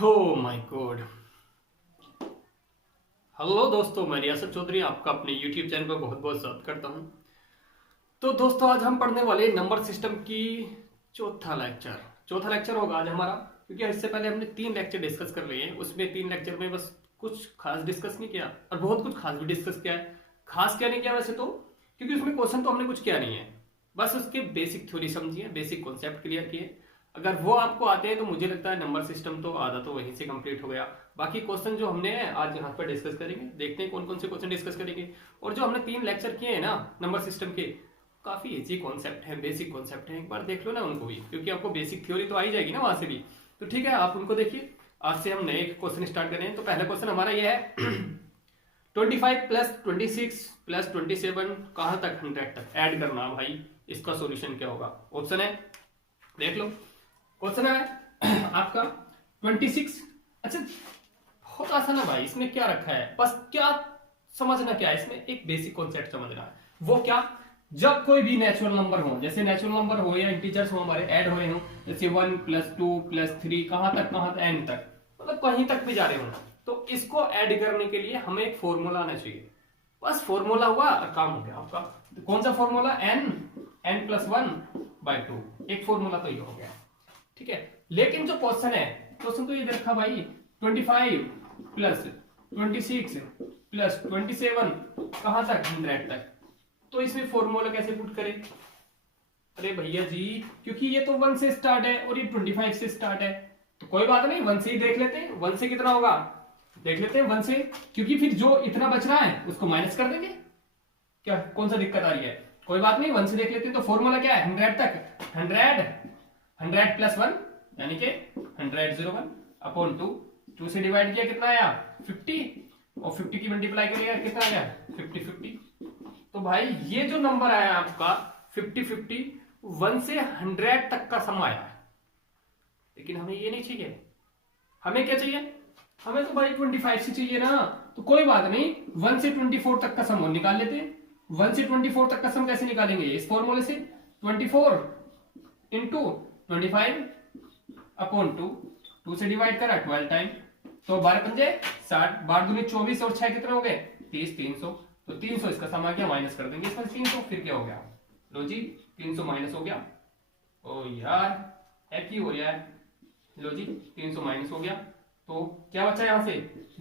हो my God. Hello दोस्तों, मैं रियासत चौधरी आपका अपने यूट्यूब चैनल पर बहुत बहुत स्वागत करता हूं। तो दोस्तों, आज हम पढ़ने वाले नंबर सिस्टम की चौथा लेक्चर होगा आज हमारा। क्योंकि इससे पहले हमने 3 लेक्चर डिस्कस कर लिए हैं। उसमें 3 लेक्चर में बस कुछ खास डिस्कस नहीं किया और बहुत कुछ खास भी डिस्कस किया है। खास क्या नहीं किया वैसे तो, क्योंकि उसमें क्वेश्चन तो हमने कुछ किया नहीं है। बस उसके बेसिक थ्योरी समझी है, बेसिक कॉन्सेप्ट क्लियर किए। अगर वो आपको आते हैं तो मुझे लगता है नंबर सिस्टम तो आधा तो वहीं से कंप्लीट हो गया। बाकी क्वेश्चन जो हमने आज यहाँ पर डिस्कस करेंगे, देखते हैं कौन कौन से क्वेश्चन डिस्कस करेंगे। और जो हमने 3 लेक्चर किए हैं ना नंबर सिस्टम के, काफी इजी कॉन्सेप्ट है, बेसिक कॉन्सेप्ट है। एक बार देख लो ना उनको भी, क्योंकि आपको बेसिक थ्योरी तो आ ही जाएगी ना वहां से भी। तो ठीक है, आप उनको देखिए। आज से हम नए क्वेश्चन स्टार्ट करें। तो पहला क्वेश्चन हमारा यह है 25 प्लस 26 प्लस 27 कहाँ तक 100 तक ऐड करना भाई, इसका सोल्यूशन क्या होगा। ऑप्शन है, देख लो। क्वेश्चन है आपका 26। अच्छा, बहुत आसान है भाई। इसमें क्या रखा है, बस क्या समझना, क्या है इसमें एक बेसिक कॉन्सेप्ट समझना है। वो क्या, जब कोई भी नेचुरल नंबर हो, जैसे नेचुरल नंबर हो या इंटीजर्स हो हमारे ऐड हो रहे हो, जैसे 1 प्लस 2 प्लस 3 कहां तक एन तक, मतलब कहीं तक भी जा रहे हो, तो इसको ऐड करने के लिए हमें एक फॉर्मूला आना चाहिए। बस फॉर्मूला हुआ और काम हो गया आपका। तो कौन सा फॉर्मूला, एन प्लस 1/2। एक फॉर्मूला तो ये हो गया, ठीक है। लेकिन जो क्वेश्चन है, क्वेश्चन तो ये दे रखा भाई 25 प्लस 26 प्लस 27 कहां तक 100 तक। तो इसमें फॉर्मूला कैसे पुट करें। अरे भैया जी, क्योंकि ये तो 1 से स्टार्ट है और ये 25 से स्टार्ट है, तो कोई बात नहीं 1 से ही देख लेते हैं। 1 से कितना होगा देख लेते हैं 1 से, क्योंकि फिर जो इतना बच रहा है उसको माइनस कर देंगे। क्या कौन सा दिक्कत आ रही है, कोई बात नहीं 1 से देख लेते हैं। तो फॉर्मूला क्या है 100 तक, 100 प्लस 1 यानी कि 100 अपॉन 2 से डिवाइड किया कितना आया 50, और 50 की मल्टीप्लाई करिएगा कितना आया 50। तो भाई ये जो नंबर आया आपका 50, 1 से 100 तक का सम आया है। लेकिन हमें ये नहीं चाहिए, हमें क्या चाहिए, हमें तो भाई 25 से चाहिए ना। तो कोई बात नहीं, 1 से 24 तक का सम निकाल लेते हैं। 1 से 24 तक का सम कैसे निकालेंगे, इस फॉर्मूले से 24 इंटू 25 अपॉन 2 से डिवाइड करा 12 टाइम, तो 12 पंजे 60, 12 दूनी 24 और 6 कितने हो गए 30, 300। तो 300 इसका सम आ गया, माइनस कर देंगे इसमें 300, फिर क्या हो गया, लो जी 300 माइनस हो गया। ओ यार है की हो रहा है, लो जी 300 माइनस हो गया। तो क्या बचा यहां से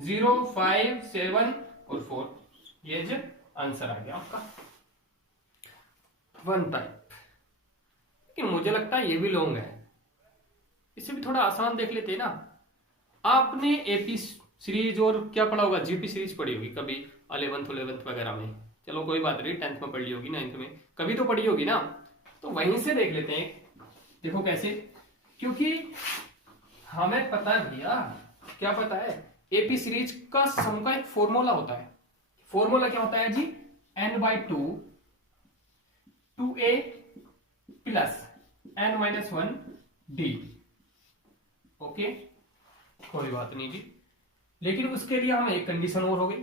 0, 5, 7 और 4, ये जो आंसर आ गया आपका 1 टाइप। लेकिन मुझे लगता है ये भी लॉन्ग है, इसे भी थोड़ा आसान देख लेते हैं ना। आपने एपी सीरीज और क्या पढ़ा होगा, जीपी सीरीज पढ़ी होगी कभी 11th वगैरह में। चलो कोई बात नहीं, 10th में पढ़ी होगी, 9th में कभी तो पढ़ी होगी ना। तो वहीं से देख लेते हैं, देखो कैसे। क्योंकि हमें पता है भैया, क्या पता है, एपी सीरीज का सम का एक फॉर्मूला होता है। फॉर्मूला क्या होता है जी, n/2 2a plus n-1 d। Okay, कोई बात नहीं जी। लेकिन उसके लिए हमें एक कंडीशन और हो गई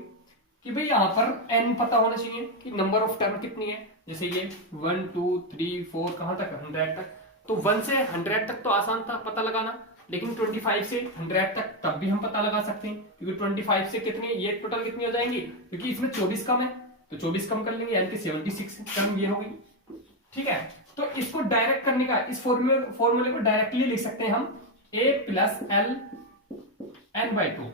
कि भाई यहां पर n पता होना चाहिए कि नंबर ऑफ टर्म कितनी है। जैसे ये 1 2 3 4 कहां तक 100 तक, तो 1 से 100 तक तो आसान था पता लगाना। लेकिन 25 से 100 तक तब भी हम पता लगा सकते हैं, क्योंकि 25 से कितनी, ये टोटल कितनी हो जाएंगी, क्योंकि इसमें 24 कम है तो 24 कम कर लेंगे, यानी कि 76 टर्म ये हो गई। ठीक है, तो इसको डायरेक्ट करने का, इस फॉर्मूले को डायरेक्टली लिख सकते हैं हम a प्लस एल n/2।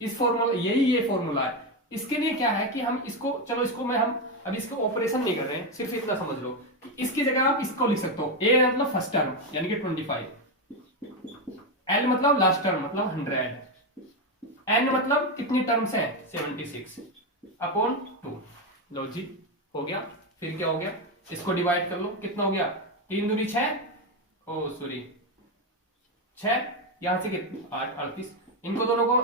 इस फॉर्मूला, ये फॉर्मूला है। इसके लिए क्या है कि हम इसको, चलो इसको मैं, हम अभी इसको ऑपरेशन नहीं कर रहे हैं, सिर्फ इतना समझ लो कि इसकी जगह आप इसको लिख सकते हो। a मतलब फर्स्ट टर्म यानी कि 25, l मतलब लास्ट टर्म मतलब 100, n मतलब कितनी टर्म्स है 76 अपॉन 2। लो जी हो गया। फिर क्या हो गया, इसको डिवाइड कर लो, कितना हो गया 3 दूनी 6, ओ सॉरी 6, यहां से 8 38। इनको दोनों को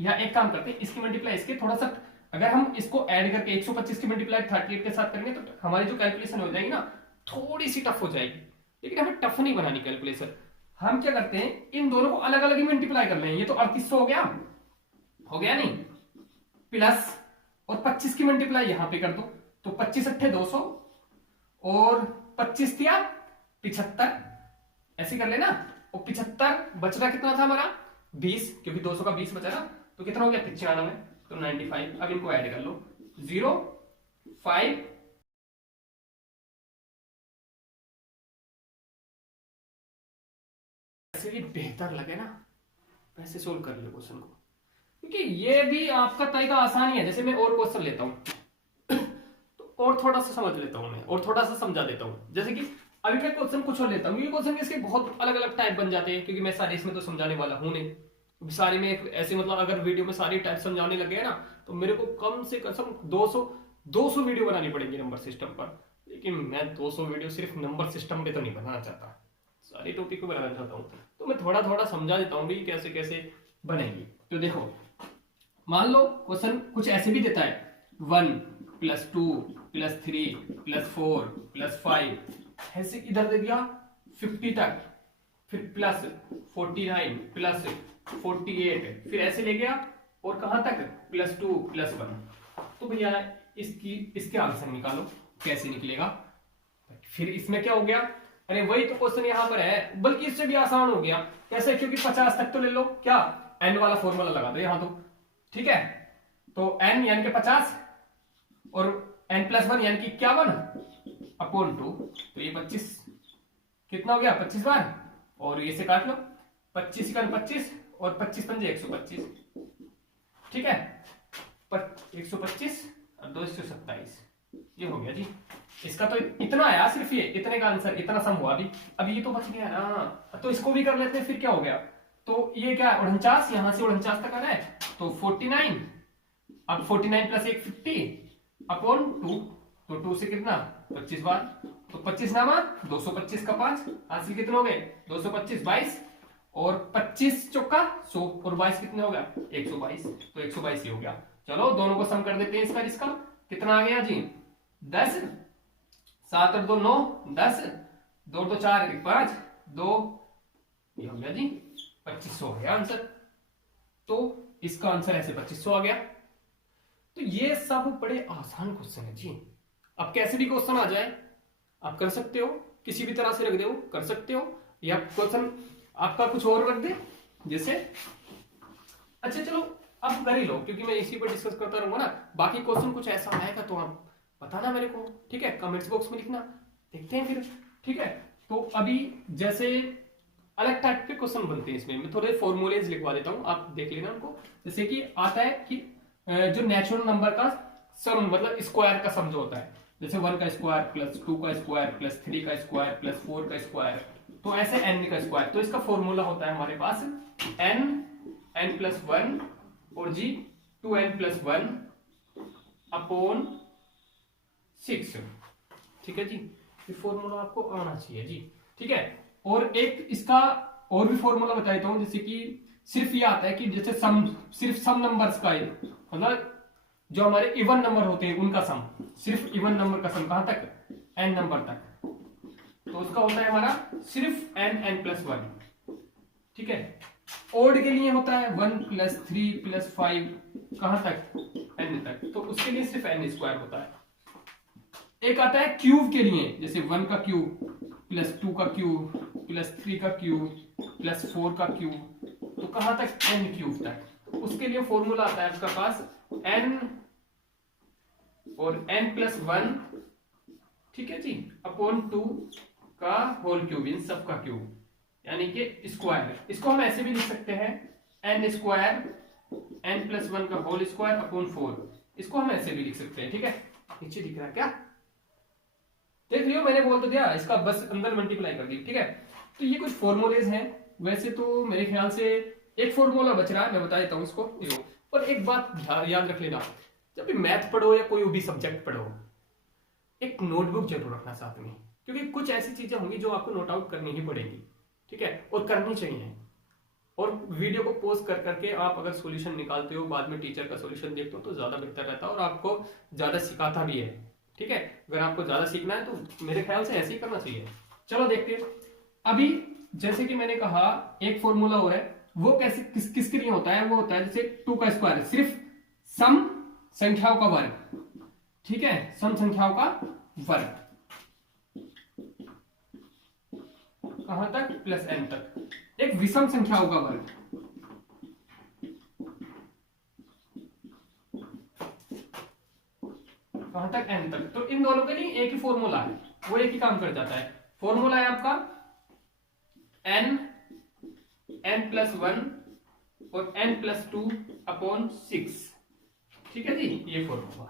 या एक काम करते हैं, इसकी मल्टीप्लाई इसके थोड़ा सा, अगर हम इसको ऐड करके 125 की मल्टीप्लाई 38 के साथ करेंगे तो हमारी जो कैलकुलेशन हो जाएगी ना थोड़ी सी टफ हो जाएगी। लेकिन हमें टफ नहीं बनानी कैलकुलेशन। हम क्या करते हैं, इन दोनों को अलग अलग ही मल्टीप्लाई कर लेंगे। ये तो 3800 हो गया नहीं, प्लस और 25 की मल्टीप्लाई यहां पे कर दो, तो 25 अट्ठे 200 और 25 75, ऐसे कर लेना। और 75 बच रहा कितना था हमारा 20, क्योंकि 200 का 20 बचा ना, तो कितना हो गया 95, तो 95। अब इनको ऐड कर लो, 0 5 ऐसे भी बेहतर लगे ना वैसे सोल्व कर लो क्वेश्चन को, क्योंकि ये भी आपका तरीका आसान ही है। जैसे मैं और क्वेश्चन लेता हूं तो और थोड़ा सा समझ लेता हूं मैं, और थोड़ा सा समझा देता हूं। जैसे कि अभी मैं क्वेश्चन कुछ और लेता हूं, ये क्वेश्चन इसके बहुत अलग अलग टाइप बन जाते हैं, क्योंकि मैं सारे इसमें तो समझाने वाला हूं नहीं सारे में ऐसे, मतलब अगर वीडियो में सारी टाइप समझाने लग गए ना तो मेरे को कम से कम 200 वीडियो बनानी पड़ेगी नंबर सिस्टम पर। लेकिन मैं 200 वीडियो सिर्फ नंबर सिस्टम पे तो नहीं बनाना चाहता, सारी टॉपिक को बनाना चाहता हूँ। तो मैं थोड़ा थोड़ा समझा देता हूँ भी कैसे कैसे बनेगी। तो देखो, मान लो क्वेश्चन कुछ ऐसे भी देता है 1 + 2 + 3 + 4 + 5, ऐसे इधर दे दिया 50 तक, फिर प्लस 49 प्लस 48, फिर ऐसे ले गया और कहां तक +2 + 1। तो भैया इसके आंसर निकालो, कैसे निकलेगा। फिर इसमें क्या हो गया, अरे वही तो क्वेश्चन यहां पर है, बल्कि इससे भी आसान हो गया। कैसे, क्योंकि 50 तक तो ले लो, क्या n वाला फॉर्मूला लगा दो यहां तो, ठीक है। तो n यानी कि 50 और n + 1 यानी कि 51/2, तो ये 25 कितना हो गया 25 बार, और ये से काट लो 25 × 25 और 25 × 5 125, ठीक है। 125 और 2 127, ये हो गया जी। इसका तो इतना आया, सिर्फ ये इतने का आंसर, इतना सम हुआ अभी। अभी ये तो बच गया ना, तो इसको भी कर लेते हैं। फिर क्या हो गया, तो ये क्या 49, यहां से 49 तक आ रहा है, तो 49, अब 49 + 1 50/2, तो 2 से कितना 25 बार, तो 25 नामा 225 का 5, हासिल कितने हो गए 225 22, और 25 चौका 100 और 22 कितने हो गया 122, तो 122 ही हो गया। चलो दोनों को सम कर देते हैं इसका कितना आ गया जी 10, 7 और 2 9, 10, 2 2 4 5, 2, ये हो गया जी 2500 हो गया आंसर। तो इसका आंसर ऐसे 2500 आ गया। तो ये सब बड़े आसान क्वेश्चन है जी। अब कैसे भी क्वेश्चन आ जाए आप कर सकते हो, किसी भी तरह से रख दो कर सकते हो, या क्वेश्चन आपका कुछ और रख दे जैसे। अच्छा चलो अब कर ही लो, क्योंकि मैं इसी पर डिस्कस करता रहूंगा ना। बाकी क्वेश्चन कुछ ऐसा आएगा तो आप बताना मेरे को, ठीक है, कमेंट्स बॉक्स में लिखना, देखते हैं फिर, ठीक है। तो अभी जैसे अलग टाइप के क्वेश्चन बनते हैं इसमें, मैं थोड़े फॉर्मूलेज लिखवा देता हूं, आप देख लेना उनको। जैसे कि आता है कि जो नेचुरल नंबर का सम, मतलब स्क्वायर का सम जो होता है, जैसे 1 का स्क्वायर प्लस 2 का स्क्वायर प्लस 3 का स्क्वायर प्लस 4 का स्क्वायर, तो ऐसे n का स्क्वायर। तो इसका फॉर्मूला होता है हमारे पास n + 1 और जी 2n + 1/6, ठीक है जी। ये फॉर्मूला आपको आना चाहिए जी, ठीक है। और एक इसका और भी फॉर्मूला बता देता हूं, जैसे कि सिर्फ ये आता है कि जैसे सिर्फ सम नंबर्स का, मतलब जो हमारे इवन नंबर होते हैं उनका सम, सिर्फ इवन नंबर का सम कहां तक n नंबर तक, तो उसका होता है हमारा सिर्फ n + 1, ठीक है। ओड के लिए होता है 1 + 3 + 5 कहां तक n तक, तो उसके लिए सिर्फ n² होता है। एक आता है क्यूब के लिए, जैसे 1 का क्यूब प्लस 2 का क्यूब प्लस 3 का क्यूब प्लस 4 का क्यूब, तो कहां तक n³ तक, तो उसके लिए फॉर्मूला आता है आपका पास n और n + 1, ठीक है जी, /2 का होल क्यूब, इन सब का क्यूब, यानी कि स्क्वायर। इसको हम ऐसे भी लिख सकते हैं n² n + 1 का होल स्क्वायर /4, इसको हम ऐसे भी लिख सकते हैं, ठीक है। नीचे दिख रहा है क्या, देख लियो, मैंने बोल तो दिया, इसका बस अंदर मल्टीप्लाई कर दी, ठीक है। तो ये कुछ फॉर्मूलेज हैं। वैसे तो मेरे ख्याल से एक फॉर्मूला बच रहा है, मैं बता देता हूं उसको। और एक बात याद रख लेना, जब भी मैथ पढ़ो या कोई भी सब्जेक्ट पढ़ो, एक नोटबुक जरूर रखना साथ में, क्योंकि कुछ ऐसी चीजें होंगी जो आपको नोट आउट करनी ही पड़ेगी, ठीक है, और करनी चाहिए। और वीडियो को पॉज कर करके आप अगर सॉल्यूशन निकालते हो, बाद में टीचर का सॉल्यूशन देखते हो, तो ज्यादा बेहतर रहता है और आपको ज्यादा सिखाता भी है, ठीक है। अगर आपको ज्यादा सीखना है तो मेरे ख्याल से ऐसे ही करना चाहिए। चलो देखते हैं। अभी जैसे कि मैंने कहा एक फॉर्मूला हो रहा है, वो कैसे किसके लिए होता है, वो होता है जैसे 2 का स्क्वायर, सिर्फ सम संख्याओं का वर्ग, ठीक है, सम संख्याओं का वर्ग कहां तक +n तक। एक विषम संख्याओं का वर्ग, कहां तक, n तक। तो इन दोनों के लिए एक ही फॉर्मूला है, वो एक ही काम कर जाता है। फॉर्मूला है आपका n+1 और n+2 अपॉन 6। ठीक है जी, ये फॉर्मूला,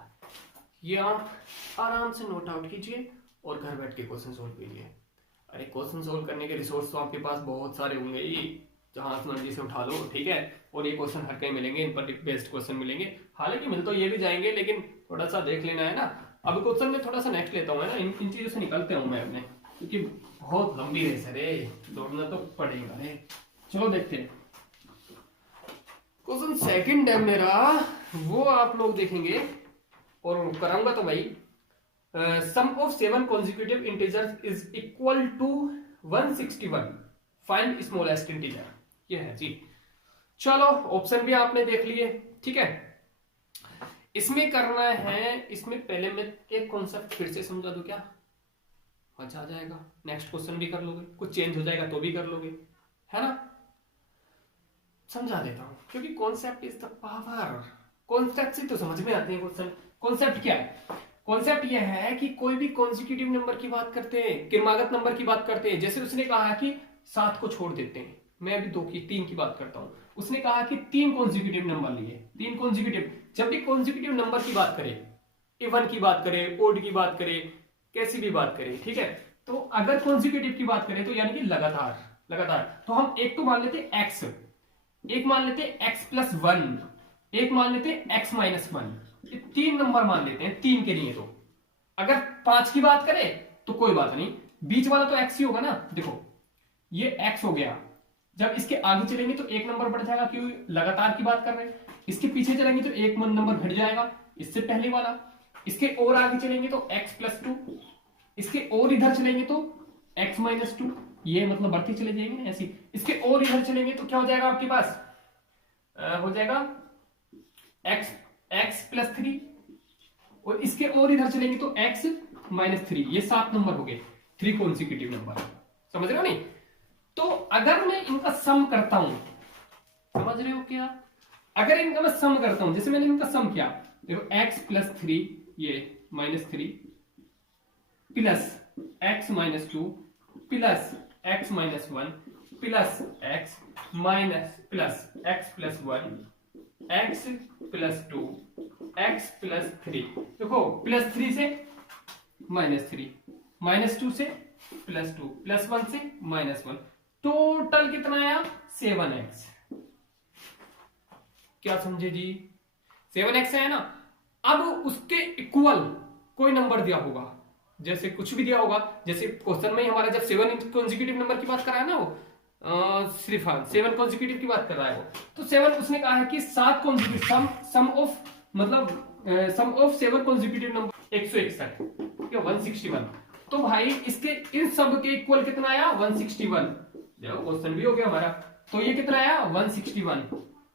ये आप आराम से नोट आउट कीजिए और घर बैठ के क्वेश्चन सोल्व कीजिए। अरे क्वेश्चन सोल्व करने के रिसोर्स तो आपके पास बहुत सारे होंगे ही, जहां से मर्जी से उठा लो, ठीक है। और ये क्वेश्चन हर कहीं मिलेंगे, इन पर बेस्ड क्वेश्चन मिलेंगे, हालांकि मिल तो ये भी जाएंगे, लेकिन थोड़ा सा देख लेना है ना। अब क्वेश्चन में थोड़ा सा नेक्स्ट लेता हूँ ना, इन चीजों से निकलते हूँ मैं अपने, क्योंकि बहुत लंबी रेस है रे, दौड़ना तो पड़ेगा रे। चलो देखते हैं। क्वेश्चन सेकंड है मेरा, वो आप लोग देखेंगे और कराऊंगा तो भाई, sum of 7 consecutive integers is equal to 161, find smallest integer. ये है जी। चलो ऑप्शन भी आपने देख लिए, ठीक है। इसमें करना है, इसमें पहले मैं एक कॉन्सेप्ट फिर से समझा दूं क्या, मजा आ जाएगा। नेक्स्ट क्वेश्चन भी कर लोगे, कुछ चेंज हो जाएगा तो भी कर लोगे, है ना। समझा देता हूं, क्योंकि concept is the power. Concept से तो समझ में आते हैं क्वेश्चन। कॉन्सेप्ट क्या है? कॉन्सेप्ट यह है कि कोई भी कॉन्जिक्यूटिव नंबर की बात करते हैं, क्रमागत नंबर की बात करते हैं, जैसे उसने कहा कि 7 को छोड़ देते हैं, मैं अभी 3 की बात करता हूं। उसने कहा कि 3 कॉन्जिक्यूटिव नंबर लिए, 3 कॉन्जिक्यूटिव। जब भी कॉन्जिक्यूटिव नंबर की बात करें, इवन की बात करें, ओड की बात करें, कैसी भी बात करें, ठीक है। तो अगर कॉन्जिक्यूटिव की बात करें तो यानी कि लगातार लगातार, तो हम एक तो मान लेते x, एक मान लेते x+1, एक मान लेते x-1, 3 नंबर मान लेते हैं 3 के लिए। तो अगर 5 की बात करें तो कोई बात नहीं, बीच वाला तो x ही होगा ना। देखो ये x हो गया, जब इसके आगे चलेंगे तो 1 नंबर बढ़ जाएगा, क्योंकि लगातार की बात कर रहे हैं। इसके पीछे चलेंगे तो 1 नंबर घट जाएगा, इससे पहले वाला। इसके और आगे चलेंगे तो x+2, इसके और इधर चलेंगे तो x-2, ये मतलब बढ़ते चले जाएंगे ऐसी। इसके और इधर चलेंगे तो क्या हो जाएगा आपके पास, हो जाएगा x+3, और इसके और इधर चलेंगे तो x-3। ये 7 नंबर हो गए, 3 कॉन्सिक्यूटिव नंबर, समझ रहे हो नहीं। तो अगर मैं इनका सम करता हूं, समझ रहे हो क्या, अगर इनका मैं सम करता हूं, जैसे मैंने इनका सम किया, देखो x+3 ये -3 plus x-2 plus x-1 plus x plus x+1 x+2 x+3। देखो +3 से -3, -2 से +2, +1 से -1, टोटल कितना आया 7x। क्या समझे जी, 7x है ना। अब उसके इक्वल कोई नंबर दिया होगा, जैसे कुछ भी दिया होगा, जैसे क्वेश्चन में हमारा जब 7 कॉन्जिक्यूटिव नंबर की बात कर रहा है ना वो, सिर्फ 7 कॉन्जिक्यूटिव की बात कर रहा है वो, तो 7 उसने कहा है कि 7 कॉन्जिक्यूटिव सम ऑफ, मतलब सम ऑफ 7 कॉन्जिक्यूटिव नंबर 161 या 161। तो भाई इसके इन सब के इक्वल कितना आया 161। देखो क्वेश्चन भी हो गया हमारा, तो ये कितना आया 161।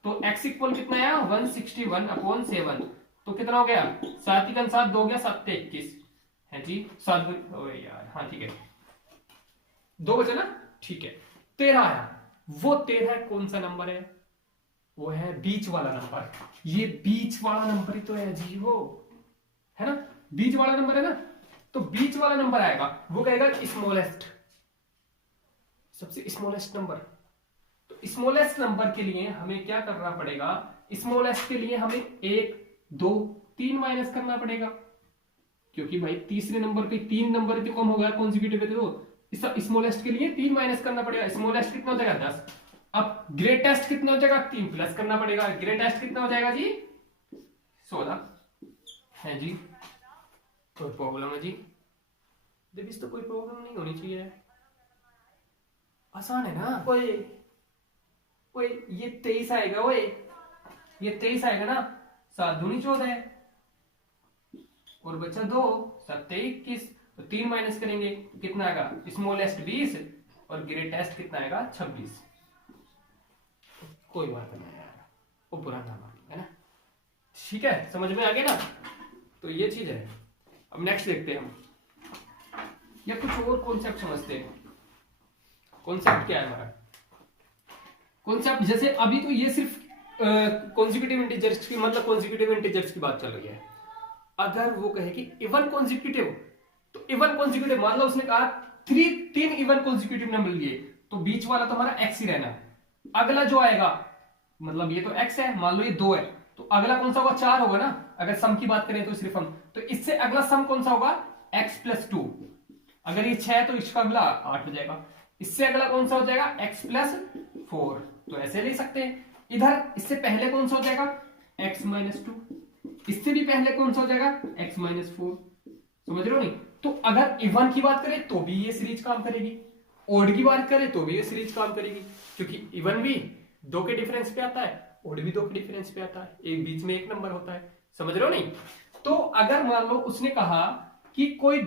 तो x इक्वल कितना आया 161/7, तो कितना हो गया 7 × 7 2 गया 7 × 21 है जी। 7 यार, हाँ ठीक है, 2 बचा ना, ठीक है। 13 आया, वो 13 कौन सा नंबर है, वो है बीच वाला नंबर। ये बीच वाला नंबर ही तो है जी, वो है ना, बीच वाला नंबर है ना। तो बीच वाला नंबर आएगा, वो कहेगा स्मॉलेस्ट, सबसे स्मॉलेस्ट नंबर। तो स्मॉलेस्ट नंबर के लिए हमें क्या करना पड़ेगा, स्मॉलेस्ट के लिए हमें 1 2 3 माइनस करना पड़ेगा, क्योंकि भाई तीसरे नंबर पे 3 नंबर तो कम हो गया कॉन्जिक्यूटिव है, तो स्मॉलेस्ट के लिए 3 माइनस करना पड़ेगा। स्मॉलेस्ट कितना हो जाएगा 10। अब ग्रेटेस्ट कितना हो जाएगा 3 प्लस करना पड़ेगा। ग्रेटेस्ट कितना हो जाएगा जी 16 है जी। कोई प्रॉब्लम है जी, देखिए तो कोई प्रॉब्लम नहीं होनी चाहिए, आसान है ना। ओए ओए ये 23 आएगा, ओए ये 23 आएगा ना, 7 दूनी 14 और बच्चा 2 7 21, तो 3 माइनस करेंगे कितना आएगा स्मॉलेस्ट 20 और ग्रेटेस्ट कितना आएगा 26। कोई बात नहीं यार, वो बुरा ना है ना, ठीक है, समझ में आ गया ना। तो ये चीज है। अब नेक्स्ट देखते हैं हम, या कुछ और कॉन्सेप्ट समझते हैं। कॉन्सेप्ट क्या है हमारा, कॉन्सेप्ट जैसे अभी तो ये सिर्फ कॉन्जिक्यूटिव इंटीजर्स की, मतलब कॉन्जिक्यूटिव इंटीजर्स की बात चल रही है। अगर वो कहे कि इवन कॉन्जिक्यूटिव, तो इवन कॉन्जिक्यूटिव मान लो उसने कहा तीन इवन कॉन्जिक्यूटिव नंबर लिए, तो बीच वाला तो हमारा एक्स ही रहना। अगला जो आएगा, मतलब ये तो एक्स है, मान लो ये 2 है, तो अगला कौन सा होगा, 4 होगा ना, अगर सम की बात करें तो सिर्फ हम, तो इससे अगला सम कौन सा होगा, x प्लस 2। अगर ये 6 है तो इसका अगला 8 हो जाएगा। इससे अगला कौन सा हो जाएगा, x प्लस 4, तो ऐसे ले सकते हैं। इधर इससे पहले कौन सा हो जाएगा, x माइनस 2, इससे भी पहले कौन सा हो जाएगा, x माइनस 4। समझ रहे हो नहीं? तो अगर इवन की बात करें तो भी ये सीरीज काम करेगी, ओड की बात करें तो भी ये सीरीज काम करेगी, क्योंकि इवन भी 2 के डिफरेंस पे आता है, ओड भी 2 के डिफरेंस पे आता है, एक बीच में एक नंबर होता है। समझ रहे हो नहीं? तो अगर मान लो उसने कहा कि कोई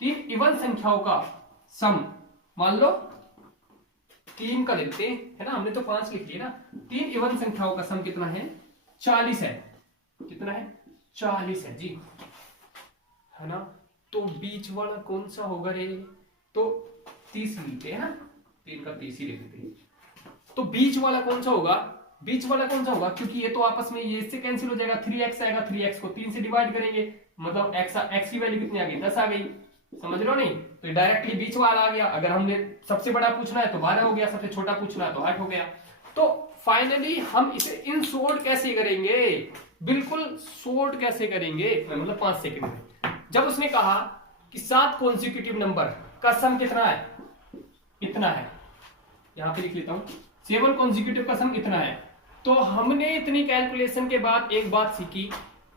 तीन इवन संख्याओं का सम, मान लो 3 का लेते हैं, है ना, हमने तो 5 लिख दिया ना, 3 इवन संख्याओं का सम कितना है, 40 है। कितना है, 40 है जी, है ना। तो बीच वाला कौन सा होगा रे, तो 30 लिखते हैं ना, 3 का 30 ही लिखते हैं। तो बीच वाला कौन सा होगा, बीच वाला कौन सा होगा, क्योंकि ये तो आपस में ये इससे कैंसिल हो जाएगा, 3x आएगा, 3x को 3 से डिवाइड करेंगे, मतलब x की वैल्यू कितनी आ गई, 10 आ गई। समझ रहे हो नहीं? तो डायरेक्टली बीच वाला आ गया। अगर हमने सबसे बड़ा पूछना है तो 12 हो गया, सबसे छोटा पूछना है तो 8 हो गया। तो फाइनली हम इसे इन शॉर्ट कैसे करेंगे, बिल्कुल शॉर्ट कैसे करेंगे, मतलब 5 सेकंड में। जब उसने कहा कि 7 कॉन्सिक्यूटिव नंबर का सम कितना है, इतना है, यहां पे लिख लेता हूं, 7 कॉन्सिक्यूटिव का सम इतना है, तो हमने इतनी कैलकुलेशन के बाद एक बात सीखी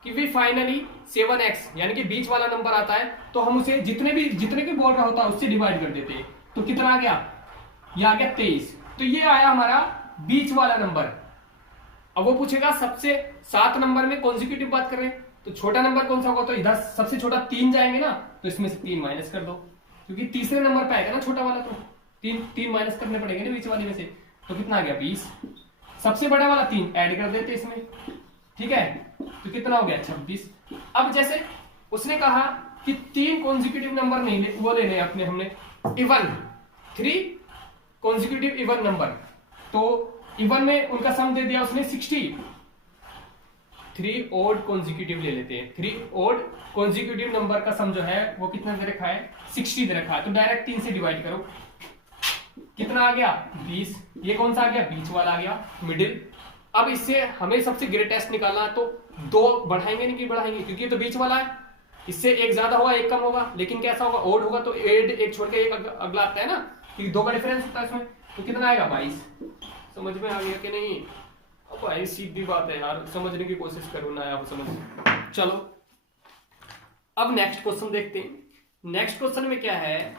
कि भी फाइनली 7x यानी कि बीच वाला नंबर आता है, तो हम उसे जितने भी बोल रहा होता है उससे डिवाइड कर देते हैं। तो कितना आ गया, ये आ गया 23। तो ये आया हमारा बीच वाला नंबर। अब वो पूछेगा सबसे 7 नंबर में कॉन्सिक्यूटिव बात कर रहे हैं, तो छोटा नंबर कौन सा होगा, तो इधर सबसे छोटा 3 जाएंगे ना, तो इसमें से 3 माइनस कर दो, क्योंकि तीसरे नंबर पे आएगा ना छोटा वाला, तो 3 माइनस करने पड़ेंगे ना बीच वाले में से। तो कितना आ गया, 20। सबसे बड़ा वाला 3 ऐड कर देते इसमें, ठीक है, तो कितना हो गया, 26। अब जैसे उसने कहा कि 3 कॉन्सिक्यूटिव नंबर नहीं वो लेने अपने हमने इवन 3 कॉन्सिक्यूटिव इवन नंबर, तो इवन में उनका सम दे दिया उसने 60। 3 ओड कॉन्सिक्यूटिव ले लेते हैं, 3 ओड कॉन्सिक्यूटिव नंबर का सम जो है वो कितना दे रखा है, 60 दे रखा है। तो डायरेक्ट 3 से डिवाइड करो, कितना आ गया, 20। ये कौन सा आ गया, बीच वाला आ गया, मिडिल। अब इससे हमें सबसे ग्रेटेस्ट निकालना, तो 2 बढ़ाएंगे नहीं कि बढ़ाएंगे, क्योंकि ये तो बीच वाला है, इससे एक ज्यादा होगा एक कम होगा, लेकिन कैसा होगा, ओड होगा, तो एक छोड़ के एक अगला आता है ना, क्योंकि 2 का डिफरेंस होता है इसमें। तो कितना आएगा, 22। समझ में आ गया कि नहीं? अब भाई सीधी बात है यार, समझने की कोशिश करो ना आप समझ। चलो अब नेक्स्ट क्वेश्चन देखते हैं। नेक्स्ट क्वेश्चन में क्या है,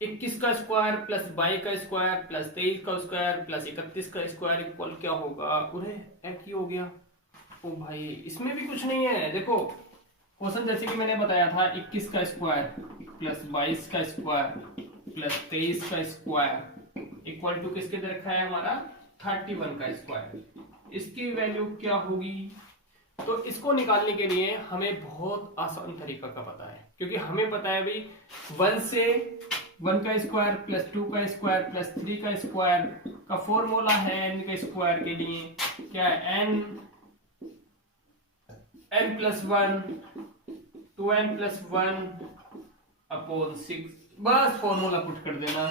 21 का स्क्वायर प्लस 22 का स्क्वायर प्लस 23 का स्क्वायर प्लस 31 का स्क्वायर इक्वल क्या होगा। उरे एक ही हो गया। ओ भाई इसमें भी कुछ नहीं है। देखो क्वेश्चन जैसे कि मैंने बताया था, 21 का स्क्वायर प्लस 22 का स्क्वायर प्लस 23 का स्क्वायर इक्वल टू किसके दे रखा है हमारा, 31 का स्क्वायर। इसकी वैल्यू क्या होगी, तो इसको निकालने के लिए हमें बहुत आसान तरीका का पता है, क्योंकि हमें पता है भाई 1 से 1 का स्क्वायर प्लस 2 का स्क्वायर प्लस 3 का स्क्वायर का फॉर्मूला है n के स्क्वायर के लिए क्या है, n plus 1 2n plus 1 upon 6, बस फॉर्मूला पुट कर देना।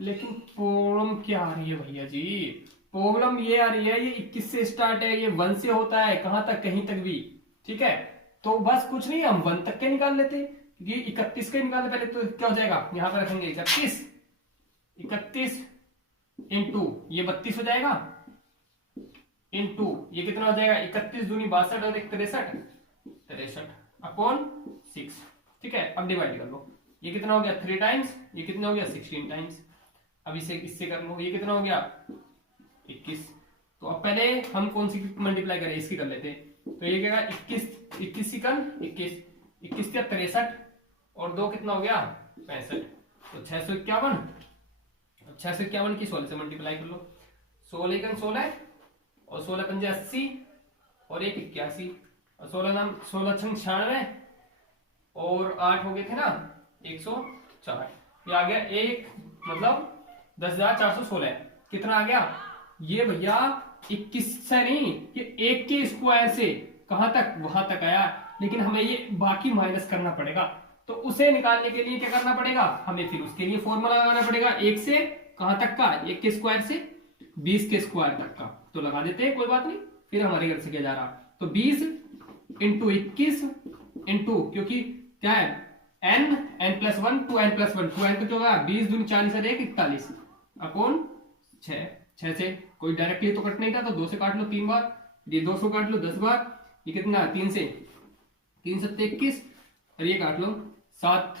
लेकिन प्रॉब्लम क्या आ रही है भैया जी, प्रॉब्लम ये आ रही है, ये 21 से स्टार्ट है, ये 1 से होता है, कहां तक, कहीं तक भी, ठीक है। तो बस कुछ नहीं, हम 1 तक के निकाल लेते, ये 31 के निकालने पहले, तो क्या हो जाएगा, यहां पर रखेंगे 31 इंटू ये 32 हो जाएगा, इंटू ये कितना हो जाएगा, 31 दूनी 62 और 63 अपॉन 6, ठीक है। अब डिवाइड कर लो, ये कितना हो गया 3 टाइम्स, ये कितना हो गया 16 टाइम्स। अब इसे इससे कर लो, ये कितना हो गया 21। तो अब पहले हम कौन सी मल्टीप्लाई करें, इसकी कर लेते हैं। तो ये क्या 21 सिकन 21 क्या 63 और 2 कितना हो गया 65, तो 651। अब 651 की 16 से मल्टीप्लाई कर लो, 16 एकन 16 और 16 पंजे 80 और 1 81 और 16 छंग 96 और 8 हो गए थे ना 104। ये आ गया एक, मतलब 10,416। कितना आ गया ये भैया 21 से नहीं, ये 1 के स्क्वायर से कहां तक, वहां तक आया, लेकिन हमें ये बाकी माइनस करना पड़ेगा। तो उसे निकालने के लिए क्या करना पड़ेगा, हमें फिर उसके लिए फॉर्मूला लगाना पड़ेगा। 1 से कहां तक का, 1 के स्क्वायर से 20 के स्क्वायर तक का। तो लगा देते हैं, कोई बात नहीं, फिर हमारे घर से किया जा रहा। तो 20 इंटू 21 इंटू, क्योंकि क्या है n plus 1 2n plus 1 2n तो क्या होगा 20 दूनी 40 और 1 41 अपॉन 6। 6 से कोई डायरेक्टली तो कट नहीं था, तो 2 से काट लो 3 बार, ये 200 काट लो 10 बार, ये कितना 3 से 3 7 21 और ये काट लो 7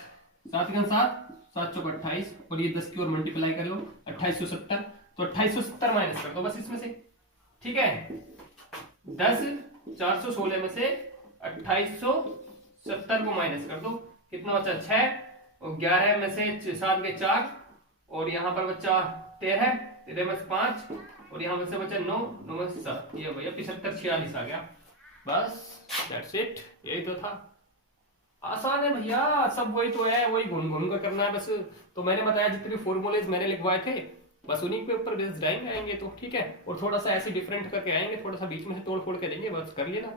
7 का 7 7 चौक 28 और ये 10 की ओर मल्टीप्लाई कर लो 2870। तो 2870 माइनस कर दो बस इसमें से, ठीक है। 10 416 में से 2870 को माइनस कर दो, कितना बचा 6 और 11 में से 7 के 4 और यहाँ पर बचा 13 13 में से 5 और यहाँ में से बचा 9 9 में से 7, ये भैया 75 46 आ गया। बस दैट्स इट, यही तो था, आसान है भैया, सब वही तो है, वही घूम घूम कर करना है बस। तो मैंने बताया जितने फॉर्मूलेज मैंने लिखवाए थे बस उन्हीं के ऊपर बेस आएंगे तो ठीक है, और थोड़ा सा ऐसे डिफरेंट करके आएंगे, थोड़ा सा बीच में से तोड़ फोड़ के देंगे, बस कर लेना,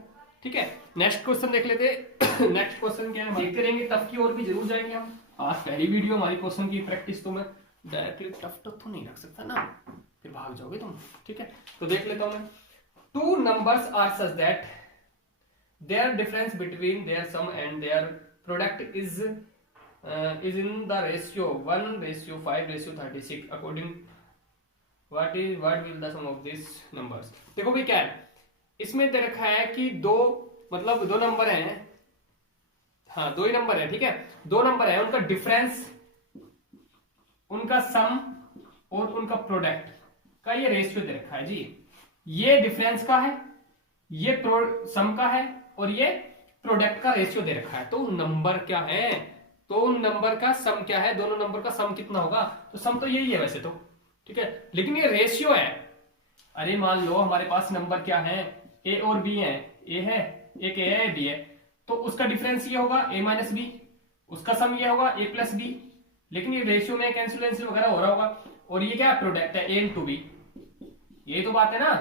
ठीक है। नेक्स्ट क्वेश्चन देख लेते। नेक्स्ट क्वेश्चन क्या है, देखते रहेंगे, टफ की ओर भी जरूर जाएंगे हम। आज पहली वीडियो हमारी क्वेश्चन की प्रैक्टिस, तो मैं डायरेक्टली टफ तो नहीं रख सकता ना, फिर भाग जाओगे तुम, ठीक है। तो देख लेता हूं मैं। 2 numbers are such that their difference between their sum and their product is in the ratio 1:5:36 according what will the sum of these numbers। देखो भाई क्या है, इसमें दे रखा है कि दो नंबर हैं, हाँ 2 ही नंबर है, ठीक है। 2 नंबर है, उनका डिफरेंस, उनका सम और उनका प्रोडक्ट का ये रेशियो दे रखा है जी। ये डिफरेंस का है, ये सम का है और ये प्रोडक्ट का रेशियो दे रखा है। तो नंबर क्या है, तो उन नंबर का सम क्या है, दोनों नंबर का सम कितना होगा, तो सम तो यही है वैसे तो, ठीक है, लेकिन ये रेशियो है। अरे मान लो हमारे पास नंबर क्या है, ए और बी है, ए है एक, ए है बी है, तो उसका डिफरेंस ये होगा a माइनस बी, उसका सम ये होगा a प्लस बी, लेकिन ये रेशियो में कैंसिलेशन वगैरह हो रहा होगा, और ये क्या प्रोडक्ट है a इंटू बी, ये तो बात है ना।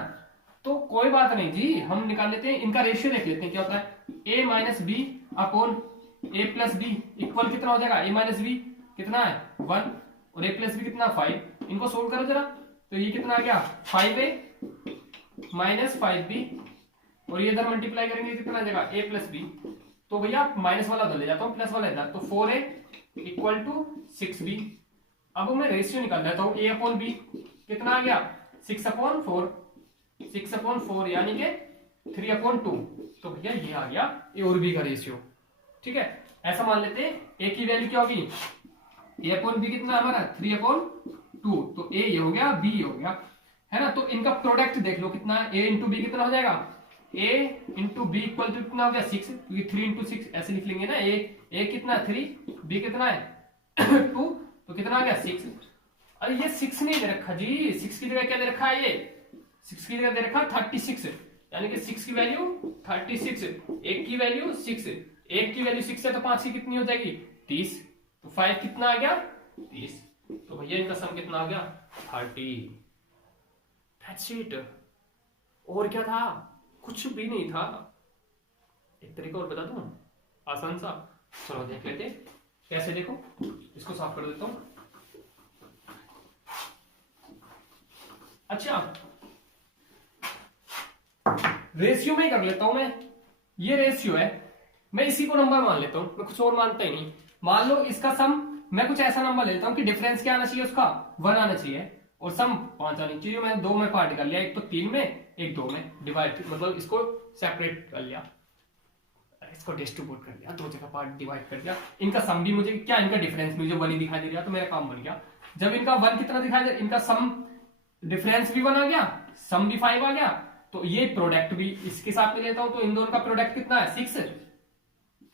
तो कोई बात नहीं जी, हम निकाल लेते हैं, इनका रेशियो देख लेते हैं क्या होता है, a minus B upon a plus B equal कितना हो जाएगा, a माइनस बी कितना है 1 और a प्लस बी कितना 5। इनको सोल्व करो जरा, तो ये कितना आ गया 5a माइनस 5b और ये इधर मल्टीप्लाई करेंगे कितना आ जाएगा a प्लस बी। तो भैया माइनस वाला उधर ले जाता हूँ, प्लस वाला इधर, तो 4a इक्वल टू 6b। अब मैं रेशियो निकाल देता हूँ, a अपॉन b कितना आ गया 6 अपॉन 4, 6 अपॉन 4 यानी कि 3 अपॉन 2। तो भैया ये आ गया ए और बी का रेशियो, ठीक है। ऐसा मान लेते हैं ए की वैल्यू क्या होगी, ए अपॉन बी कितना हमारा 3 अपॉन 2, तो ए ये हो गया बी ये हो गया, है ना। तो इनका प्रोडक्ट देख लो कितना है, ए इंटू बी कितना हो जाएगा, ए इंटू बी इक्वल टू कितना हो गया 6, क्योंकि 3 इंटू 6 ऐसे लिख लेंगे ना, ए कितना 3, बी कितना है 2, तो कितना आ गया 6। अरे ये 6 नहीं दे रखा जी, 6 की जगह क्या दे रखा है, ये 6 की जगह दे रखा 36, यानी कि 6 की वैल्यू 36, एक की वैल्यू 6, एक की वैल्यू 6 है तो 5 की कितनी हो जाएगी 30, तो 5 कितना आ गया 30। तो भैया इनका सम कितना आ गया 30। That's it। और क्या था, कुछ भी नहीं था। एक तरीका और बता दूं आसान सा, चलो देख लेते कैसे, देखो इसको साफ कर देता हूं। अच्छा रेशियो में ही कर लेता हूं मैं, ये रेशियो है, मैं इसी को नंबर मान लेता हूं, मैं कुछ और मानता ही नहीं। मान लो इसका सम, मैं कुछ ऐसा नंबर लेता हूं कि डिफरेंस क्या आना चाहिए उसका 1 आना चाहिए और सम 5 आनी चाहिए। मैंने 2 में पार्ट कर लिया, एक तो 3 में एक 2 में डिवाइड, मतलब इसको सेपरेट कर लिया, इसको डिस्ट्रीब्यूट कर लिया, 2 जगह पार्ट डिवाइड कर दिया। इनका सम भी मुझे क्या, इनका डिफरेंस मुझे 1 ही दिखाई दे रहा, तो मेरा काम बन गया। जब इनका 1 कितना दिखाई दे, इनका सम डिफरेंस भी 1 आ गया, सम भी 5 आ गया, तो ये प्रोडक्ट भी इसके साथ में लेता हूं, तो इन दोनों का प्रोडक्ट कितना है 6,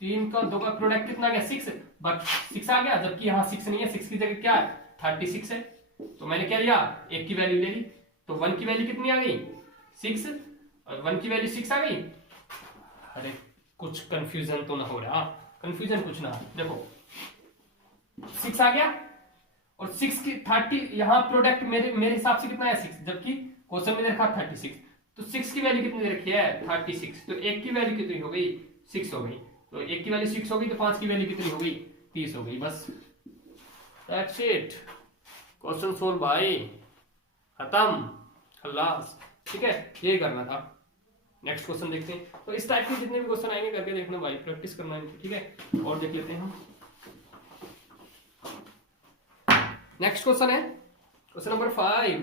3 का 2 का प्रोडक्ट कितना आ गया 6, बट 6 आ गया, जबकि यहाँ 6 नहीं है, 6 की जगह क्या है 36 है। तो मैंने क्या लिया, एक की वैल्यू ले ली, तो 1 की वैल्यू कितनी आ गई 6 और 1 की वैल्यू 6 आ गई। अरे कुछ कंफ्यूजन तो ना हो रहा, कंफ्यूजन कुछ ना, देखो 6 आ गया और 6 की 30, यहाँ प्रोडक्ट मेरे हिसाब से कितना है 6, जबकि क्वेश्चन में देखा 36, तो तो 6 की वैल्यू कितनी दे रखी है 36, तो 1 की वैल्यू कितनी हो गई 6 हो गई, तो 1 की वैल्यू 6 हो गई, तो 5 की वैल्यू कितनी हो गई 30 हो गई। बस दैट्स इट, क्वेश्चन सोल्व भाई, खत्म, खल्लास। ठीक है, ये करना था। नेक्स्ट क्वेश्चन देखते हैं। तो इस टाइप के जितने भी क्वेश्चन आएंगे करके देखना भाई, प्रैक्टिस करना है। ठीक है, और देख लेते हैं हम। नेक्स्ट क्वेश्चन है क्वेश्चन नंबर 5।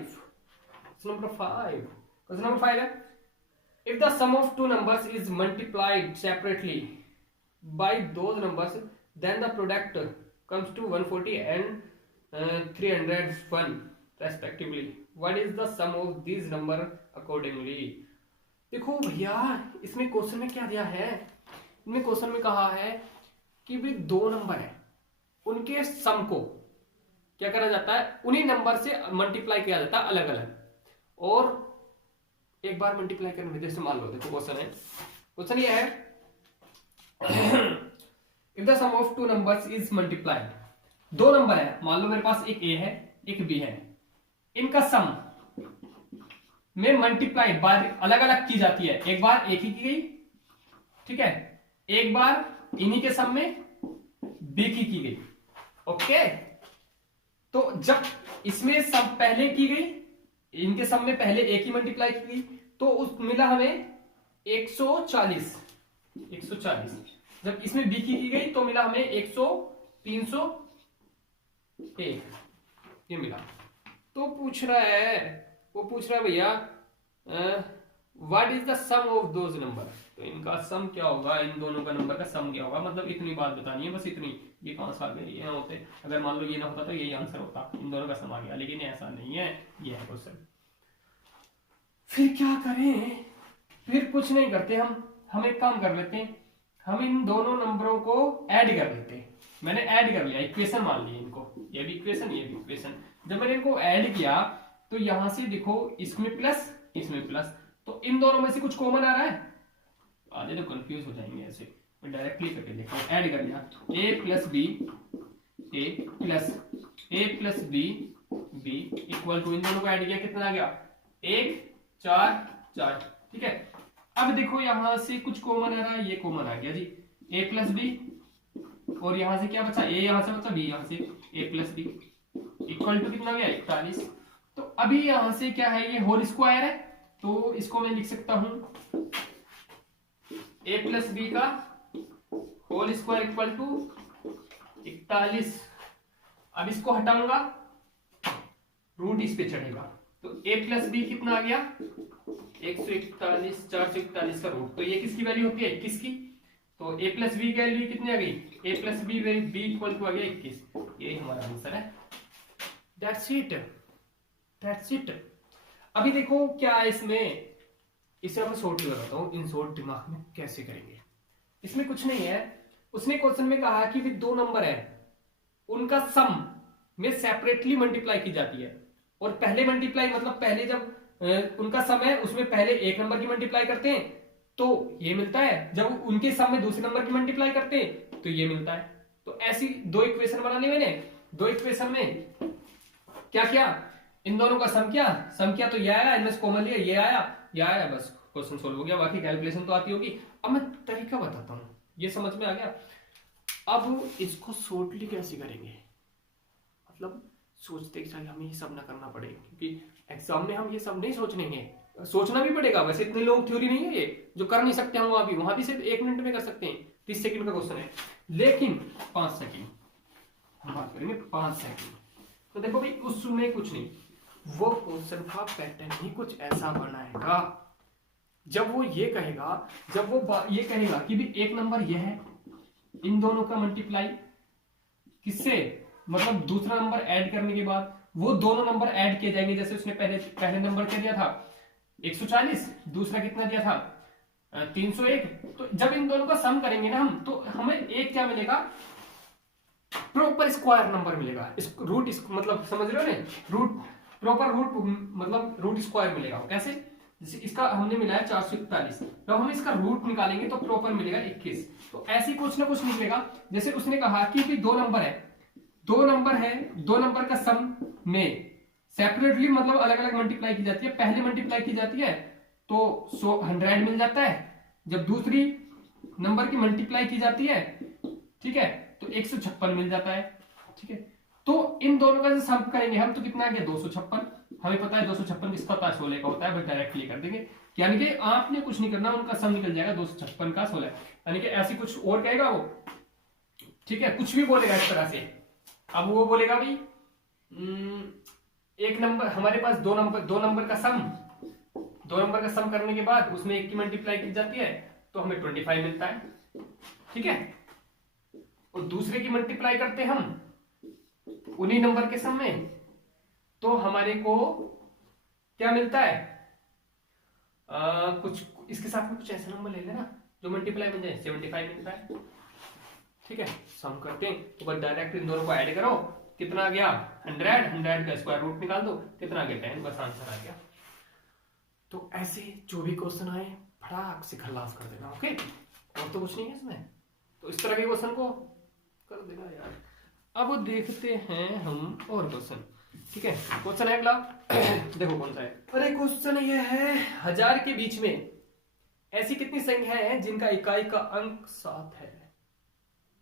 क्वेश्चन नंबर 5 है, if the sum of two numbers is multiplied separately by those numbers, then the product comes to 140 and 301 respectively. What is the sum of these number accordingly? देखो भैया, इसमें question में क्या दिया है, इनमें question में कहा है कि भी दो नंबर है, उनके सम को क्या करा जाता है, उन्हीं नंबर से मल्टीप्लाई किया जाता है अलग अलग, और एक बार मल्टीप्लाई करने में, जैसे मान लो, देखो क्वेश्चन ये है, if the sum of two numbers is multiplied, दो नंबर है, मान लो मेरे पास एक ए है एक बी है, इनका सम में मल्टीप्लाई बार अलग अलग की जाती है, एक बार एक ही की गई, ठीक है, एक बार इन्हीं के सम में बी की गई। ओके, तो जब इसमें सम पहले की गई, इनके सम में पहले एक ही मल्टीप्लाई की गई, तो उस मिला हमें 140। जब इसमें बी की गई तो मिला हमें 301, ये मिला। तो पूछ रहा है भैया what is the sum of those number, तो इनका सम क्या होगा, इन दोनों का नंबर का सम क्या होगा, मतलब इतनी बात बतानी है, बस इतनी। ये 5 आ गए, ये होते, अगर मान लो ये ना होता तो यही आंसर होता, इन दोनों का सम आ गया, लेकिन ऐसा नहीं है, ये है क्वेश्चन। फिर क्या करें, फिर कुछ नहीं करते हम एक काम कर लेते हैं, हम इन दोनों नंबरों को ऐड कर लेते हैं। मैंने ऐड कर लिया, इक्वेशन मान ली इनको, ये भी इक्वेशन ये भी इक्वेशन। जब मैंने इनको ऐड किया तो यहां से देखो, इसमें प्लस इसमें प्लस, तो इन दोनों में से कुछ कॉमन आ रहा है, आधे तो कंफ्यूज हो जाएंगे ऐसे, मैं डायरेक्टली करके देखो, ऐड कर लिया, a plus B B equal to, इन दोनों को ऐड किया, कितना आ गया 1 4 4, ठीक है। अब देखो यहां से कुछ कॉमन आ रहा है, ये कॉमन आ गया जी, a प्लस बी, और यहां से क्या बचा, a यहां से बचा, b यहां से, a plus B equal to कितना गया 41। तो अभी यहां से क्या है, ये होल स्क्वायर है, तो इसको मैं लिख सकता हूं a प्लस बी का होल स्क्वायर इक्वल टू 41। अब इसको हटाऊंगा, रूट इस पे चढ़ेगा, तो a प्लस बी कितना आ गया 141, 441 का रूट, तो ये किसकी वैल्यू होती है 21 की, तो a प्लस बी की वैल्यू कितनी आ गई, a plus B equal to आ गया 21, यही हमारा आंसर है। That's it. अभी देखो क्या है इसमें, इसे मैं शॉर्ट बताता हूं, इन शॉर्ट दिमाग में कैसे करेंगे। इसमें कुछ नहीं है, उसने क्वेश्चन में कहा कि भी दो नंबर है, उनका सम में सेपरेटली मल्टीप्लाई की जाती है, और पहले मल्टीप्लाई मतलब पहले जब उनका सम है उसमें पहले एक नंबर की मल्टीप्लाई करते हैं तो ये मिलता है, जब उनके सम में दूसरे नंबर की मल्टीप्लाई करते हैं तो ये मिलता है। तो ऐसी दो इक्वेशन बना ली मैंने, दो इक्वेशन में क्या किया, इन दोनों का सम किया तो ये आया, इनमें से कॉमन लिया, ये आया, बस क्वेश्चन सोल्व हो गया। बाकी कैलकुलेशन तो आती होगी। अब मैं तरीका बताता हूं, ये समझ में आ गया। अब इसको शॉर्टली कैसे करेंगे, मतलब सोचते कि हमें ये सब ना करना पड़े, क्योंकि एग्जाम में हम ये सब नहीं सोचेंगे, सोचना भी पड़ेगा। वैसे इतने लोग थ्योरी नहीं है ये जो कर नहीं सकते हम, वहां भी सिर्फ 1 मिनट में कर सकते हैं, 30 सेकंड का क्वेश्चन है, लेकिन 5 सेकंड हम बात करेंगे, 5 सेकंड। तो देखो भाई उसमें कुछ नहीं, वो क्वेश्चन का पैटर्न ही कुछ ऐसा बनाएगा, जब वो ये कहेगा, ये कहेगा कि भी एक नंबर ये है, इन दोनों का मल्टीप्लाई किससे, मतलब दूसरा नंबर ऐड करने के बाद वो दोनों नंबर ऐड किए जाएंगे। जैसे उसने पहले नंबर क्या दिया था 140, दूसरा कितना दिया था 301। तो जब इन दोनों का सम करेंगे ना हम, तो हमें एक क्या मिलेगा, प्रॉपर स्क्वायर नंबर मिलेगा। रूट मतलब समझ रहे हो ना, रूट प्रॉपर रूट मतलब रूट स्क्वायर मिलेगा। कैसे, जैसे इसका हमने मिलाया 441, तो हम इसका रूट निकालेंगे तो प्रॉपर मिलेगा 21। तो ऐसे कुछ ना कुछ निकलेगा। जैसे उसने कहा कि भी दो नंबर है, दो नंबर का सम में सेपरेटली मतलब अलग अलग मल्टीप्लाई की जाती है। पहले मल्टीप्लाई की जाती है तो 100 मिल जाता है। जब दूसरी नंबर की मल्टीप्लाई की जाती है, ठीक है, तो 156 मिल जाता है। ठीक है, तो इन दोनों का जो सम करेंगे हम तो कितना आ गया 256। हमें पता है 256 किसका होता है, 16 का होता है, बस डायरेक्टली कर देंगे। यानी कि आपने कुछ नहीं करना, उनका सम निकल जाएगा 256 का 16। यानी कि ऐसी कुछ और कहेगा वो, ठीक है, कुछ भी बोलेगा इस तरह से। अब वो बोलेगा भाई एक नंबर हमारे पास दो नंबर का सम करने के बाद उसमें एक की मल्टीप्लाई की जाती है तो हमें 25 मिलता है। ठीक है, और दूसरे की मल्टीप्लाई करते हम उन्हीं नंबर के सम में, तो हमारे को क्या मिलता है, कुछ इसके साथ में कुछ ऐसा नंबर ले लेना जो मल्टीप्लाई बन जाए, 75 मिलता है। ठीक है, सम करते हैं तो बस डायरेक्ट इन दोनों को ऐड करो, कितना आ गया 100 का स्क्वायर रूट निकाल दो, कितना आ गया 10, बस आंसर आ गया। तो ऐसे जो भी क्वेश्चन आए फटाक से खल्लास कर देना। ओके, और तो कुछ नहीं है इसमें, तो इस तरह के क्वेश्चन को कर देना यार। अब देखते हैं हम और क्वेश्चन। ठीक है, क्वेश्चन है अगला देखो कौन सा है। अरे क्वेश्चन ये है 1000 के बीच में ऐसी कितनी संख्या है जिनका इकाई का अंक 7 है।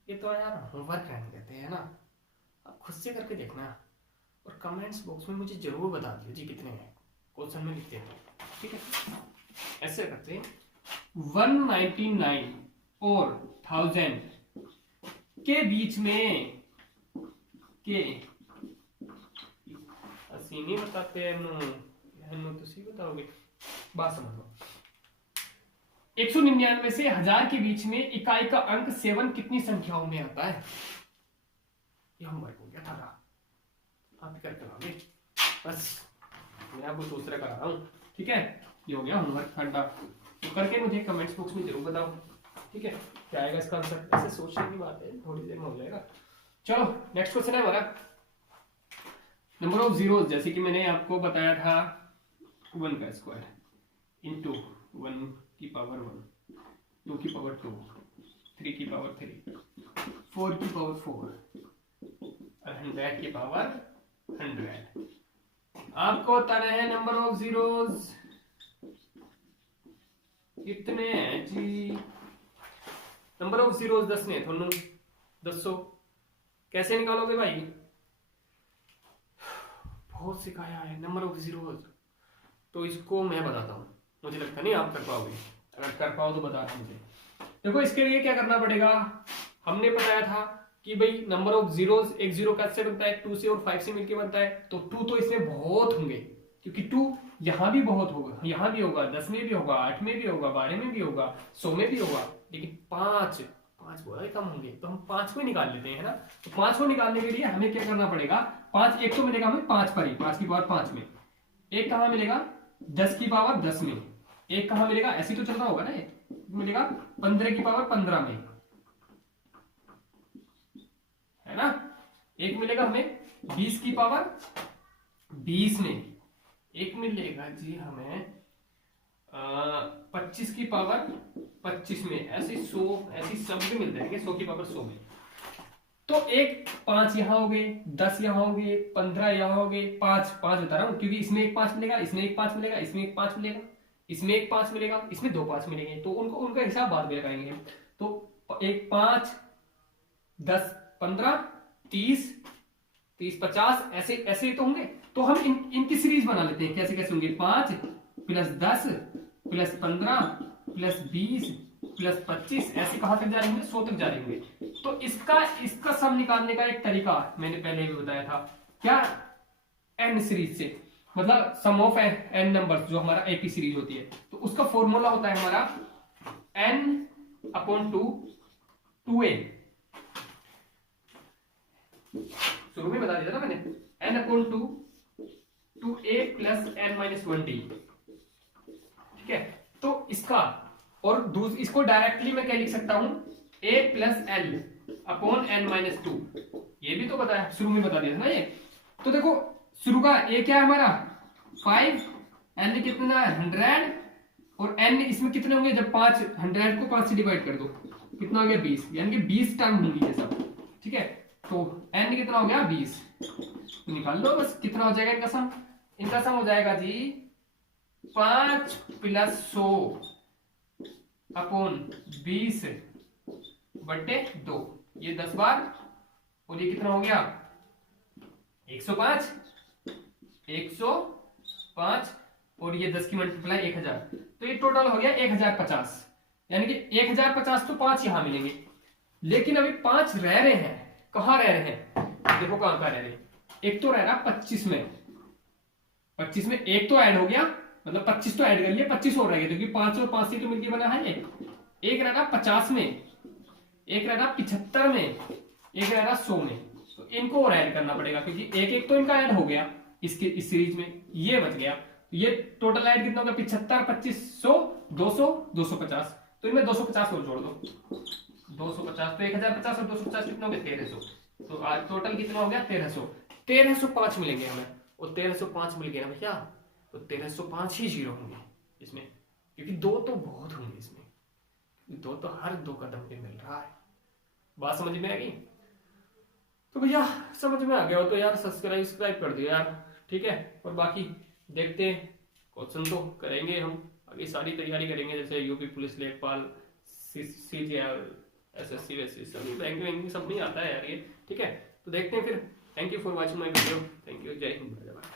ये तो यार होमवर्क रहने देते हैं ना, आप खुद से करके देखना और कमेंट्स बॉक्स में मुझे जरूर बता दियो जी कितने हैं, क्वेश्चन में लिखते हैं। ठीक है, ऐसे करते हैं 199 और 1000 के बीच में के असी नहीं बताते हैं, तुसी बताओगे, बात समझ लो। 199 से 1000 के बीच में इकाई का अंक 7 कितनी संख्याओं में आता है। ये होमवर्क हो गया था, आप करके लाओगे, बस मैं आपको दूसरा करा रहा हूँ। ठीक है, ये हो गया होमवर्क ठंडा, तो करके मुझे कमेंट्स बॉक्स में जरूर बताओ। ठीक है, क्या आएगा इसका आंसर, ऐसे सोचने की बात है, थोड़ी देर में हो जाएगा। चलो नेक्स्ट क्वेश्चन है हमारा नंबर ऑफ जीरोस। जैसे कि मैंने आपको बताया था 1 का स्क्वायर इंटू 1 की पावर 1, 2 की पावर 2, 3 की पावर 3, 4 की पावर 4, 100 की पावर 100। आपको बताना है नंबर ऑफ जीरोस कितने हैं जी। नंबर ऑफ जीरोस 10 ने थोनू दसो कैसे निकालोगे भाई, बहुत सिखाया है नंबर ऑफ जीरोस। तो इसको मैं बताता हूं, मुझे लगता नहीं आप कर पाओगे, अगर कर पाओ तो बता दो मुझे। देखो इसके लिए क्या करना पड़ेगा, हमने बताया था कि भाई नंबर ऑफ जीरोस, एक जीरो कैसे बनता है 2 से और 5 से मिलकर बनता है, तो 2 तो इसमें बहुत होंगे क्योंकि 2 यहां भी बहुत होगा, यहां भी होगा, 10 में भी होगा, 8 में भी होगा, 12 में भी होगा, 100 में भी होगा, लेकिन 5 बहुत कम होंगे, तो हम 5 को निकाल लेते हैं ना। तो 5 को निकालने के लिए हमें क्या करना पड़ेगा, 5 एक तो मिलेगा हमें 5 पर ही, 5 की पावर 5 में, एक कहां मिलेगा 10 की पावर 10 में, एक कहां मिलेगा, ऐसे तो चल रहा होगा ना, मिलेगा 15 की पावर 15 में, है ना, एक मिलेगा हमें 20 की पावर 20 में, एक मिलेगा जी हमें 25 की पावर 25 में, ऐसे 100, ऐसी सब भी मिल जाएंगे 100 की पावर 100 में। तो एक 5 यहां हो गए, 10 यहां हो गए, 15 यहां हो गए, 5 बता रहा हूं क्योंकि इसमें एक 5 मिलेगा, इसमें एक 5 मिलेगा, इसमें एक 5 मिलेगा, इसमें एक 5 मिलेगा, इसमें 2 5 मिलेंगे, तो उनको उनका हिसाब बाद में लगाएंगे। तो एक 5 10 15 30 50 ऐसे ऐसे तो होंगे। तो हम इनकी सीरीज बना लेते हैं, कैसे कैसे होंगे, 5 प्लस 10 प्लस 15 प्लस 20 प्लस 25, ऐसे कहां तक जा रहे होंगे 100 तक जा रहे होंगे। तो इसका सम निकालने का एक तरीका मैंने पहले भी बताया था, क्या, एन सीरीज से, मतलब सम ऑफ एन नंबर्स जो हमारा एपी सीरीज होती है, तो उसका फॉर्मूला होता है हमारा n/2 2a। शुरू में बता दिया था ना मैंने, n/2 2a प्लस n-1d। ठीक है, तो इसका और इसको डायरेक्टली मैं क्या लिख सकता हूं, a plus l upon n-2। ये भी तो बताया, शुरू में बता दिया था ना ये। तो देखो शुरू का a क्या है हमारा 5, n कितना है 100, और n इसमें कितने होंगे, जब 5 100 को 5 से डिवाइड कर दो कितना हो गया 20, यानी कि 20 टर्म होंगी ये सब। ठीक है, तो n कितना हो गया 20, तो निकाल लो बस कितना हो जाएगा इनका सम हो जाएगा जी 5 प्लस 100 अपॉन 20 बटे 2, ये 10 बार, और ये कितना हो गया 105, 105, और ये 10 की मल्टीप्लाई 1000, तो ये टोटल हो गया 1050। यानी कि 1050 तो 5 यहां मिलेंगे, लेकिन अभी 5 रह रहे हैं। कहां रह रहे हैं, देखो कहां कहां रह रहे हैं। एक तो रह रहा 25 में, 25 में एक तो ऐड हो गया, मतलब 25 तो ऐड कर लिया, 25 और रह गए, क्योंकि 5 और 5 से तो मिलकर बना है एक रह रहा 50 में, एक रह रहा 75 में, एक रह रहा 100 में। तो इनको और ऐड करना पड़ेगा, क्योंकि एक एक तो इनका ऐड हो गया इसके इस सीरीज में, ये बच गया। ये टोटल ऐड कितना होगा 75, 25, 100, 200, 250। तो इनमें 250 और जोड़ दो, 250, तो 1050 और 250 कितना हो गया 1300। तो आज टोटल कितना हो गया 1300, 1305 मिलेंगे हमें, और 1305 मिल गया ना भैया, तो 1305 ही जीरो होंगे इसमें, क्योंकि 2 तो बहुत होंगे इसमें, 2 तो हर 2 कदम पे मिल रहा है। बात समझ में आ गई? तो भैया समझ में आ गया हो तो यार सब्सक्राइब कर दियो यार, ठीक है। और बाकी देखते हैं, क्वेश्चन तो करेंगे हम आगे, सारी तैयारी करेंगे, जैसे यूपी पुलिस, लेखपाल, सीजीआर, एसएससी वैसे सभी बैंकिंग सब नहीं आता है यार ये, ठीक है। तो देखते हैं फिर। Thank you for watching my video, thank you, जय हिंद।